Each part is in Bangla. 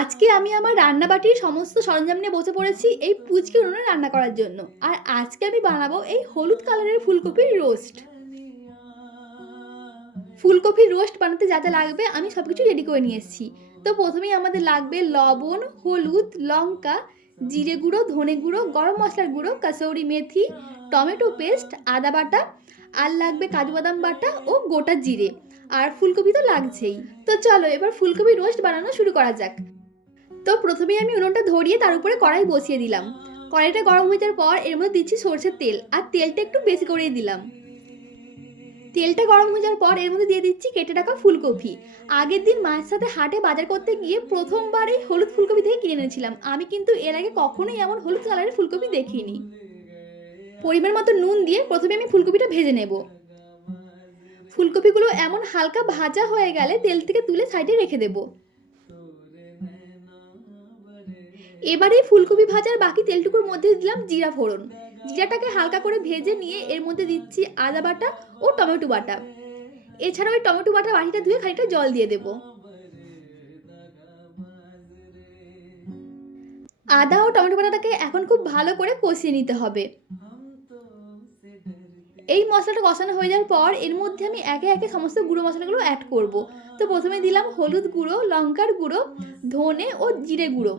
আজকে আমি আমার রান্নাবাটির সমস্ত সরঞ্জাম নিয়ে বসে পড়েছি এই পুচকে উনুনে রান্না করার জন্য। আর আজকে আমি বানাবো এই হলুদ কালারের ফুলকপির রোস্ট। ফুলকপির রোস্ট বানাতে যা যা লাগবে আমি সব কিছু রেডি করে নিয়ে এসেছি। তো প্রথমেই আমাদের লাগবে লবণ, হলুদ, লঙ্কা, জিরে গুঁড়ো, ধনে গুঁড়ো, গরম মশলার গুঁড়ো, কাসৌরি মেথি, টমেটো পেস্ট, আদা বাটা, আর লাগবে কাজু বাদাম বাটা ও গোটা জিরে। আর ফুলকপি তো লাগছেই। তো চলো এবার ফুলকপি রোস্ট বানানো শুরু করা যাক। তো প্রথমেই আমি উনুনটা ধরিয়ে তার উপরে কড়াই বসিয়ে দিলাম। কড়াইটা গরম হয়ে যাওয়ার পর এর মধ্যে দিচ্ছি সরষের তেল, আর তেলটা একটু বেশি করেই দিলাম। তেলটা গরম হয়ে যাওয়ার পর এর মধ্যে দিয়ে দিচ্ছি কেটে রাখা ফুলকপি। আগের দিন মায়ের সাথে হাটে বাজার করতে গিয়ে প্রথমবার এই হলুদ ফুলকপি থেকে কিনে এনেছিলাম। আমি কিন্তু এর আগে কখনোই এমন হলুদ কালারের ফুলকপি দেখিনি। পরিমাণ মতো নুন দিয়ে প্রথমে আমি ফুলকপিটা ভেজে নেব। ফুলকপিগুলো এমন হালকা ভাজা হয়ে গেলে তেল থেকে তুলে সাইডে রেখে দেব। এবারে ফুলকপি ভাজার বাকি তেলটুকুর মধ্যে দিলাম জিরা ফোড়ন। জিরাটাকে হালকা করে ভেজে নিয়ে এর মধ্যে দিচ্ছি আদা বাটা ও টমেটো বাটা। এছাড়াও ওই টমেটো বাটা বাটিটা ধুয়ে খানিকটা জল দিয়ে দেব। আদা ও টমেটো বাটাটাকে এখন খুব ভালো করে কষিয়ে নিতে হবে। এই মশলাটা কষানো হয়ে যাওয়ার পর এর মধ্যে আমি একে একে সমস্ত গুঁড়ো মশলাগুলো অ্যাড করব। তো প্রথমে দিলাম হলুদ গুঁড়ো, লঙ্কার গুঁড়ো, ধনে ও জিরে গুঁড়ো।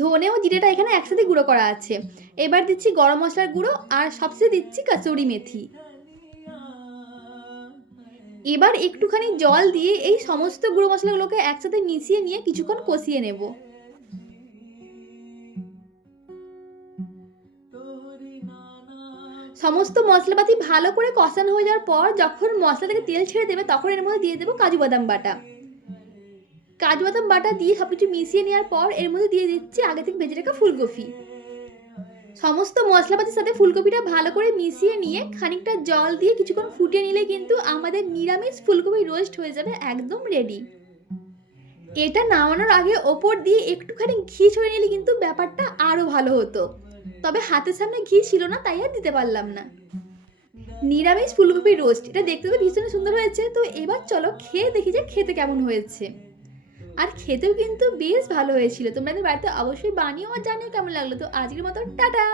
ধনে ও জিরেটা এখানে একসাথে গুঁড়ো করা আছে। এবার দিচ্ছি গরম মশলার গুঁড়ো, আর সবশেষে দিচ্ছি কাসুরি মেথি। এবার একটুখানি জল দিয়ে এই সমস্ত গুঁড়ো মশলাগুলোকে একসাথে মিশিয়ে নিয়ে কিছুক্ষণ কষিয়ে নেব। সমস্ত মশলাপাতি ভালো করে কষানো হয়ে যাওয়ার পর যখন মশলা থেকে তেল ছেড়ে দেবে তখন এর মধ্যে দিয়ে দেবো কাজু বাদাম বাটা। কাজু বাদাম বাটা দিয়ে সব কিছু মিশিয়ে নেওয়ার পর এর মধ্যে দিয়ে দিচ্ছি আগে থেকে ভেজে রাখা ফুলকপি। সমস্ত মশলাপাতির সাথে ফুলকপিটা ভালো করে মিশিয়ে নিয়ে খানিকটা জল দিয়ে কিছুক্ষণ ফুটিয়ে নিলে কিন্তু আমাদের নিরামিষ ফুলকপি রোস্ট হয়ে যাবে একদম রেডি। এটা নামানোর আগে ওপর দিয়ে একটুখানি ঘি ছড়িয়ে নিলে কিন্তু ব্যাপারটা আরও ভালো হতো, তবে হাতের সামনে ঘি ছিল না তাই আর দিতে পারলাম না। নিরামিষ ফুলকপি রোস্ট এটা দেখতে তো ভীষণ সুন্দর হয়েছে। তো এবার চলো খেয়ে দেখি যে খেতে কেমন হয়েছে। আর খেতেও কিন্তু বেশ ভালো হয়েছিল। তোমরা বাড়িতে অবশ্যই বানিও আর জানিও কেমন লাগলো। তো আজকের মতো টাটা।